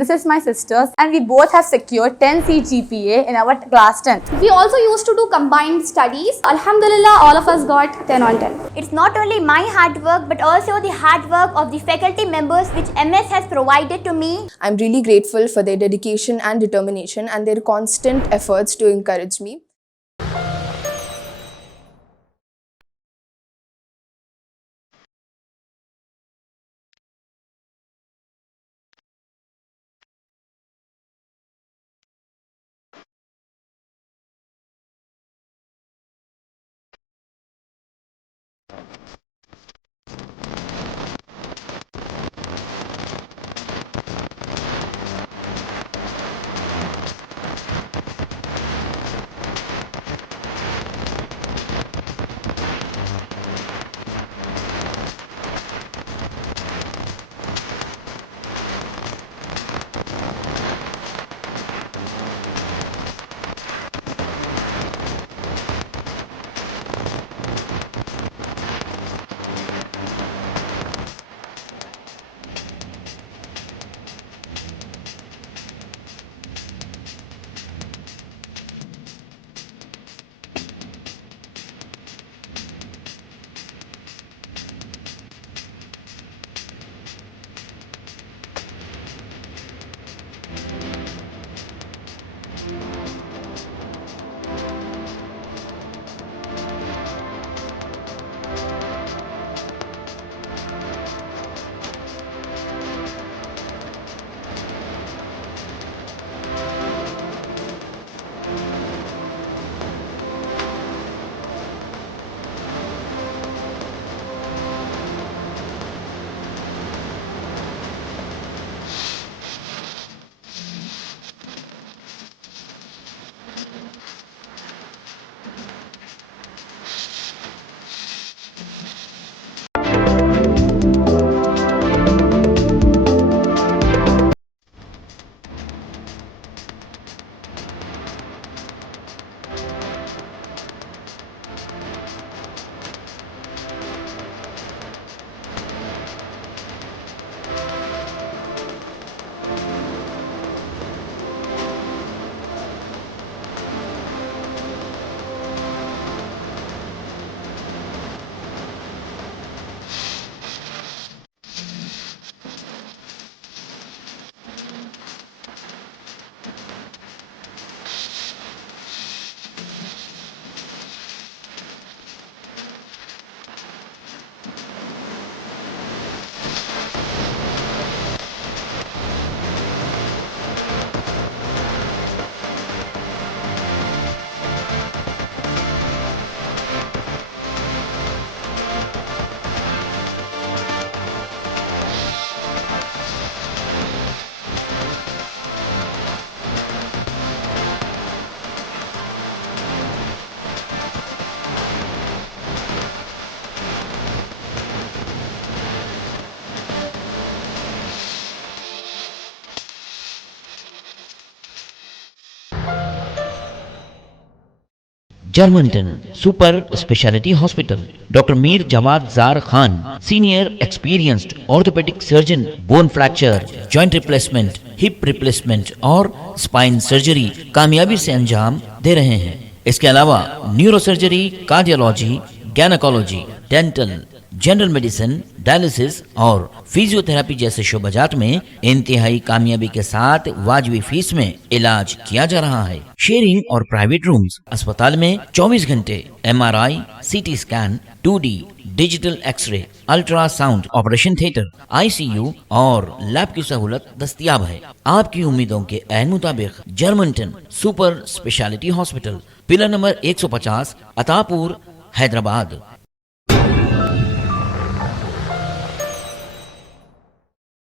This is my sister's and we both have secured 10 CGPA in our class 10. We also used to do combined studies. Alhamdulillah, all of us got 10 on 10. It's not only my hard work but also the hard work of the faculty members which MS has provided to me. I'm really grateful for their dedication and determination and their constant efforts to encourage me. Germantown Super Speciality Hospital. Dr. Mir Jawad Zar Khan, Senior Experienced Orthopedic Surgeon, Bone Fracture, Joint Replacement, Hip Replacement और Spine Surgery कामयाबी से अंजाम दे रहे हैं। इसके अलावा neuro surgery, cardiology, gynaecology, dental, general medicine, dialysis और physiotherapy जैसे शोबाजात में इंतहाई कामयाबी के साथ वाजबी फीस में इलाज किया जा रहा है। शेयरिंग और प्राइवेट रूम्स। अस्पताल में 24 घंटे MRI, CT scan, 2D digital x-ray, ultrasound, operation theatre, ICU और लैब की सहूलत दस्तयाब है। आपकी उम्मीदों के ऐन मुताबिक Germanten super speciality hospital, pillar number 150, Attapur, Hyderabad.